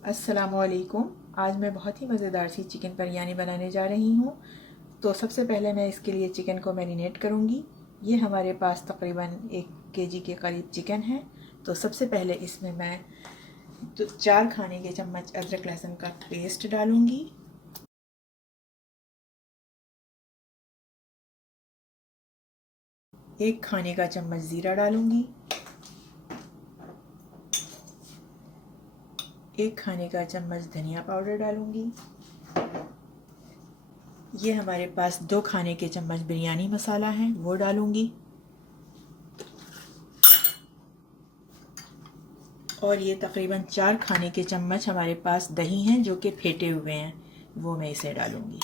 अस्सलामुअलैकुम। आज मैं बहुत ही मज़ेदार सी चिकन बिरयानी बनाने जा रही हूँ। तो सबसे पहले मैं इसके लिए चिकन को मैरिनेट करूँगी। ये हमारे पास तकरीबन 1 kg के करीब चिकन है। तो सबसे पहले इसमें मैं 4 खाने के चम्मच अदरक लहसुन का पेस्ट डालूँगी। एक खाने का चम्मच ज़ीरा डालूँगी। 1 खाने का चम्मच धनिया पाउडर डालूँगी। ये हमारे पास 2 खाने के चम्मच बिरयानी मसाला है, वो डालूँगी। और ये तकरीबन 4 खाने के चम्मच हमारे पास दही हैं जो कि फेंटे हुए हैं, वो मैं इसे डालूँगी।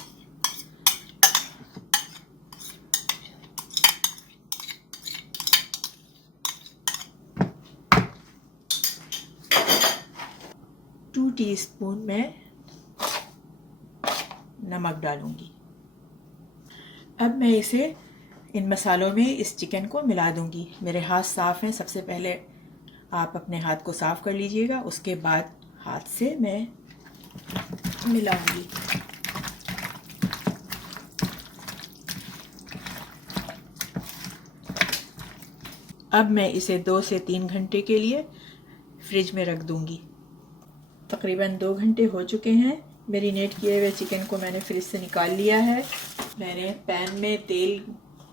टू टीस्पून मैं नमक डालूँगी। अब मैं इसे इन मसालों में इस चिकन को मिला दूँगी। मेरे हाथ साफ़ हैं, सबसे पहले आप अपने हाथ को साफ़ कर लीजिएगा, उसके बाद हाथ से मैं मिलाऊंगी। अब मैं इसे 2 से 3 घंटे के लिए फ्रिज में रख दूंगी। तकरीबन 2 घंटे हो चुके हैं। मैरिनेट किए हुए चिकन को मैंने फ्रिज से निकाल लिया है। मैंने पैन में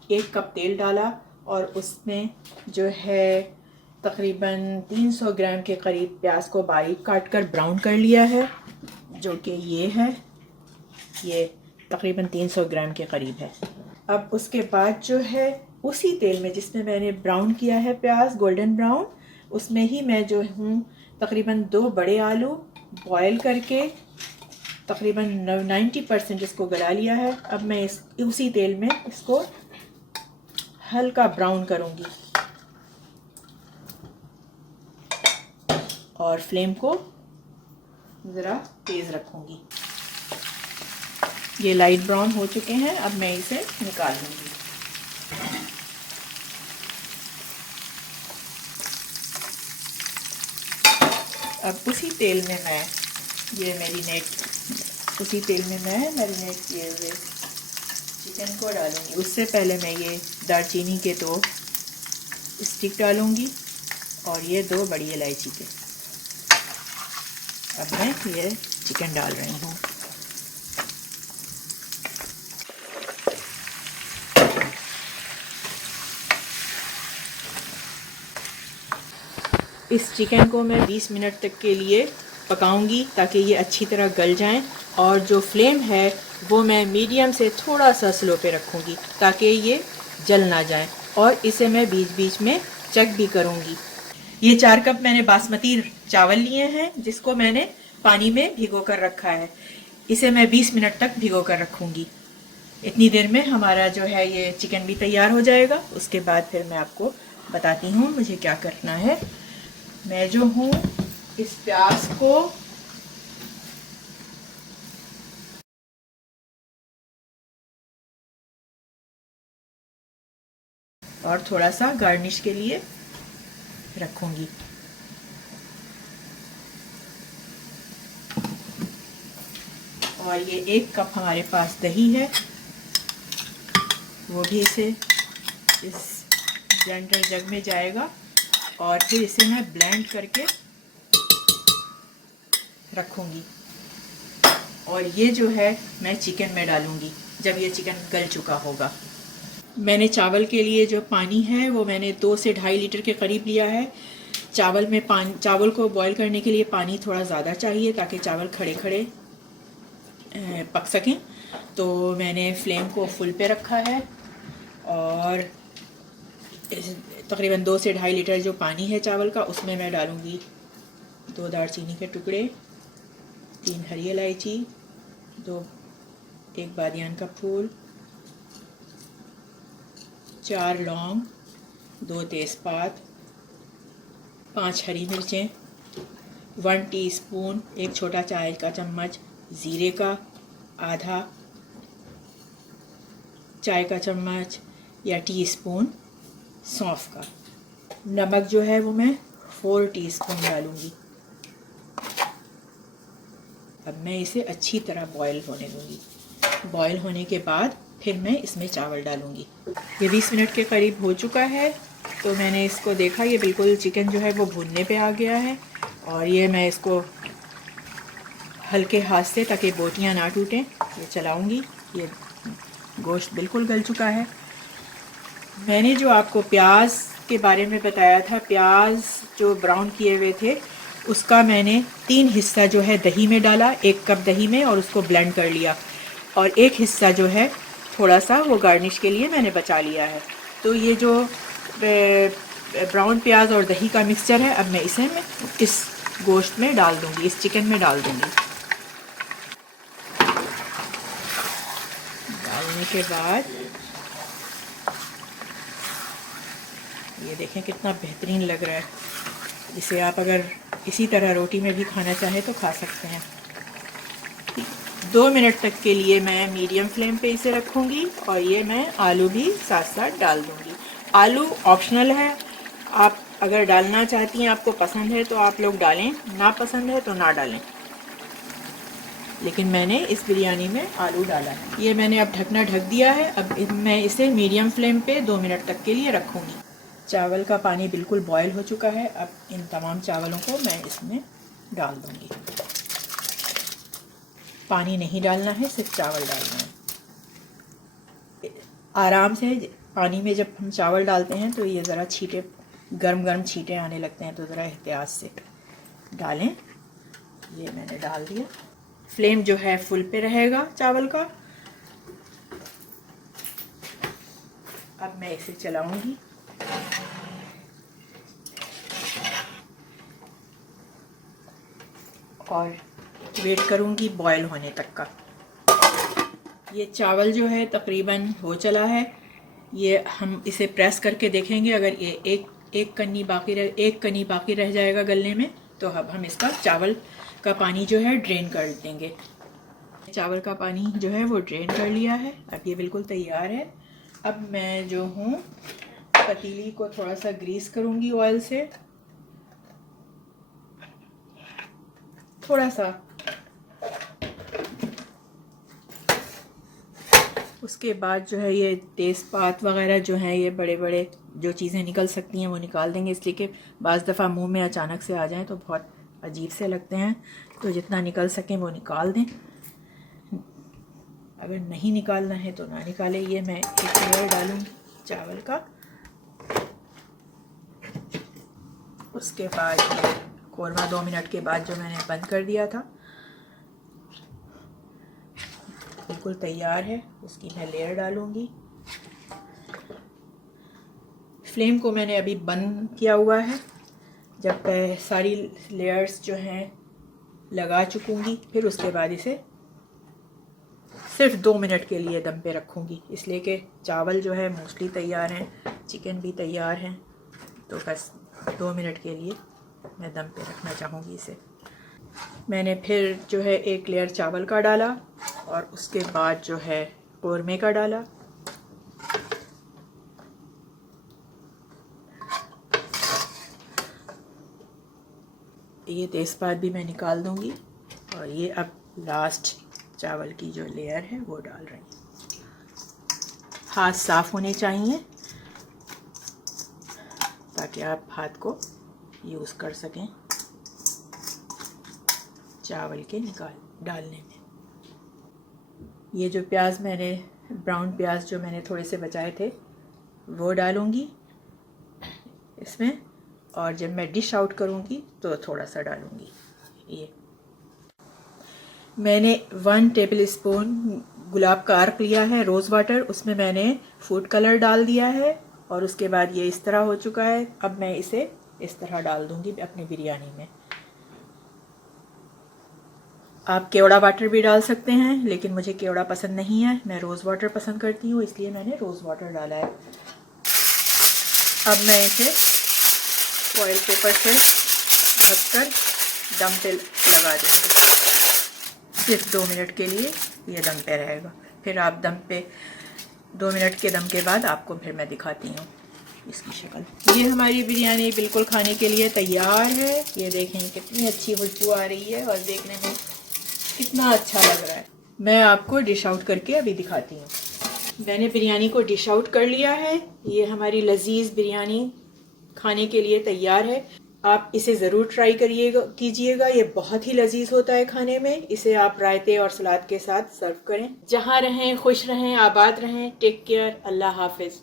1 कप तेल डाला और उसमें जो है तकरीबन 300 ग्राम के करीब प्याज को बारीक काट कर ब्राउन कर लिया है, जो कि ये है। ये तकरीबन 300 ग्राम के करीब है। अब उसके बाद जो है उसी तेल में जिसमें मैंने ब्राउन किया है प्याज गोल्डन ब्राउन, उसमें ही मैं जो हूँ तकरीबन 2 बड़े आलू बॉयल करके तकरीबन 90% इसको गला लिया है। अब मैं उसी तेल में इसको हल्का ब्राउन करूँगी और फ्लेम को ज़रा तेज़ रखूँगी। ये लाइट ब्राउन हो चुके हैं। अब मैं इसे निकाल दूँगी। अब उसी तेल में मैं मैरिनेट किए हुए चिकन को डालूँगी। उससे पहले मैं ये दालचीनी के 2 स्टिक डालूँगी और ये 2 बड़ी इलायची के। अब मैं ये चिकन डाल रही हूँ। इस चिकन को मैं 20 मिनट तक के लिए पकाऊंगी ताकि ये अच्छी तरह गल जाएं। और जो फ्लेम है वो मैं मीडियम से थोड़ा सा स्लो पे रखूंगी ताकि ये जल ना जाए। और इसे मैं बीच बीच में चेक भी करूंगी। ये 4 कप मैंने बासमती चावल लिए हैं जिसको मैंने पानी में भिगो कर रखा है। इसे मैं 20 मिनट तक भिगो कर रखूंगी। इतनी देर में हमारा जो है ये चिकन भी तैयार हो जाएगा। उसके बाद फिर मैं आपको बताती हूँ मुझे क्या करना है। मैं जो हूँ इस प्याज को और थोड़ा सा गार्निश के लिए रखूंगी। और ये 1 कप हमारे पास दही है, वो भी इसे इस ब्लेंडर जग में जाएगा और फिर इसे मैं ब्लेंड करके रखूंगी। और ये जो है मैं चिकन में डालूंगी जब ये चिकन गल चुका होगा। मैंने चावल के लिए जो पानी है वो मैंने 2 से 2.5 लीटर के करीब लिया है। चावल को बॉईल करने के लिए पानी थोड़ा ज़्यादा चाहिए ताकि चावल खड़े खड़े पक सकें। तो मैंने फ्लेम को फुल पे रखा है और तकरीबन 2 से 2.5 लीटर जो पानी है चावल का उसमें मैं डालूँगी 2 दालचीनी के टुकड़े, 3 हरी इलायची, 1 बादियान का फूल, 4 लौंग, 2 तेज़पात, 5 हरी मिर्चें, 1 टीस्पून 1 छोटा चाय का चम्मच ज़ीरे का, आधा चाय का चम्मच या टीस्पून सौंफ का। नमक जो है वो मैं 4 टीस्पून डालूँगी। अब मैं इसे अच्छी तरह बॉयल होने दूँगी। बॉयल होने के बाद फिर मैं इसमें चावल डालूँगी। ये 20 मिनट के करीब हो चुका है, तो मैंने इसको देखा, ये बिल्कुल चिकन जो है वो भुनने पे आ गया है। और ये मैं इसको हल्के हाथ से, ताकि बोटियाँ ना टूटें, ये चलाऊँगी। ये गोश्त बिल्कुल गल चुका है। मैंने जो आपको प्याज के बारे में बताया था, प्याज जो ब्राउन किए हुए थे, उसका मैंने 3 हिस्सा जो है दही में डाला, 1 कप दही में, और उसको ब्लेंड कर लिया। और 1 हिस्सा जो है थोड़ा सा वो गार्निश के लिए मैंने बचा लिया है। तो ये जो ब्राउन प्याज और दही का मिक्सचर है, अब मैं इसे इस गोश्त में डाल दूँगी, इस चिकन में डाल दूँगी। डालने के बाद ये देखें कितना बेहतरीन लग रहा है। इसे आप अगर इसी तरह रोटी में भी खाना चाहें तो खा सकते हैं। 2 मिनट तक के लिए मैं मीडियम फ्लेम पे इसे रखूँगी, और ये मैं आलू भी साथ साथ डाल दूँगी। आलू ऑप्शनल है, आप अगर डालना चाहती हैं, आपको पसंद है तो आप लोग डालें, ना पसंद है तो ना डालें। लेकिन मैंने इस बिरयानी में आलू डाला है। ये मैंने अब ढकना ढक दिया है। अब मैं इसे मीडियम फ्लेम पे 2 मिनट तक के लिए रखूँगी। चावल का पानी बिल्कुल बॉयल हो चुका है। अब इन तमाम चावलों को मैं इसमें डाल दूँगी। पानी नहीं डालना है, सिर्फ चावल डालना है। आराम से पानी में जब हम चावल डालते हैं तो ये ज़रा छींटे, गर्म गर्म छींटे आने लगते हैं, तो ज़रा एहतियात से डालें। ये मैंने डाल दिया। फ्लेम जो है फुल पे रहेगा चावल का। अब मैं इसे चलाऊंगी। और वेट करूंगी बॉयल होने तक का। ये चावल जो है तकरीबन हो चला है। ये हम इसे प्रेस करके देखेंगे, अगर ये एक कनी बाकी रह जाएगा गलने में, तो अब हम इसका चावल का पानी जो है ड्रेन कर देंगे। चावल का पानी जो है वो ड्रेन कर लिया है। अब ये बिल्कुल तैयार है। अब मैं जो हूँ पतीली को थोड़ा सा ग्रीस करूँगी ऑयल से, थोड़ा सा। उसके बाद जो है ये तेज़पात वगैरह जो है, ये बड़े बड़े जो चीज़ें निकल सकती हैं वो निकाल देंगे, इसलिए कि बाज़ दफ़ा मुंह में अचानक से आ जाएं तो बहुत अजीब से लगते हैं। तो जितना निकल सकें वो निकाल दें, अगर नहीं निकालना है तो ना निकालें। ये मैं एक लेयर डालूँगी चावल का। उसके बाद कौरमा 2 मिनट के बाद जो मैंने बंद कर दिया था, बिल्कुल तैयार है। उसकी मैं लेयर डालूँगी। फ्लेम को मैंने अभी बंद किया हुआ है। जब सारी लेयर्स जो हैं लगा चुकूँगी, फिर उसके बाद इसे सिर्फ 2 मिनट के लिए दम पे रखूँगी, इसलिए कि चावल जो है मोस्टली तैयार हैं, चिकन भी तैयार हैं, तो बस 2 मिनट के लिए मैं दम पे रखना चाहूँगी इसे। मैंने फिर जो है एक लेयर चावल का डाला, और उसके बाद जो है कौरमे का डाला। ये तेज़पात भी मैं निकाल दूँगी, और ये अब लास्ट चावल की जो लेयर है वो डाल रही हूँ। हाथ साफ़ होने चाहिए ताकि आप हाथ को यूज़ कर सकें चावल के डालने में। ये जो प्याज मैंने, ब्राउन प्याज जो मैंने थोड़े से बचाए थे, वो डालूँगी इसमें, और जब मैं डिश आउट करूँगी तो थोड़ा सा डालूँगी। ये मैंने 1 टेबल स्पून गुलाब का अर्क लिया है, रोज़ वाटर, उसमें मैंने फूड कलर डाल दिया है, और उसके बाद ये इस तरह हो चुका है। अब मैं इसे इस तरह डाल दूँगी अपनी बिरयानी में। आप केवड़ा वाटर भी डाल सकते हैं, लेकिन मुझे केवड़ा पसंद नहीं है, मैं रोज़ वाटर पसंद करती हूँ, इसलिए मैंने रोज़ वाटर डाला है। अब मैं इसे फॉइल पेपर से ढककर दम पे लगा दूँगी। सिर्फ 2 मिनट के लिए ये दम पे रहेगा। फिर आप दम पे 2 मिनट के दम के बाद आपको फिर मैं दिखाती हूँ इसकी शक्ल। ये हमारी बिरयानी बिल्कुल खाने के लिए तैयार है। ये देखें कितनी अच्छी खुशबू आ रही है, और देखने में कितना अच्छा लग रहा है। मैं आपको डिश आउट करके अभी दिखाती हूँ। मैंने बिरयानी को डिश आउट कर लिया है। ये हमारी लजीज बिरयानी खाने के लिए तैयार है। आप इसे ज़रूर ट्राई कीजिएगा। ये बहुत ही लजीज होता है खाने में। इसे आप रायते और सलाद के साथ सर्व करें। जहाँ रहें खुश रहें, आबाद रहें। Take care. अल्लाह हाफिज़।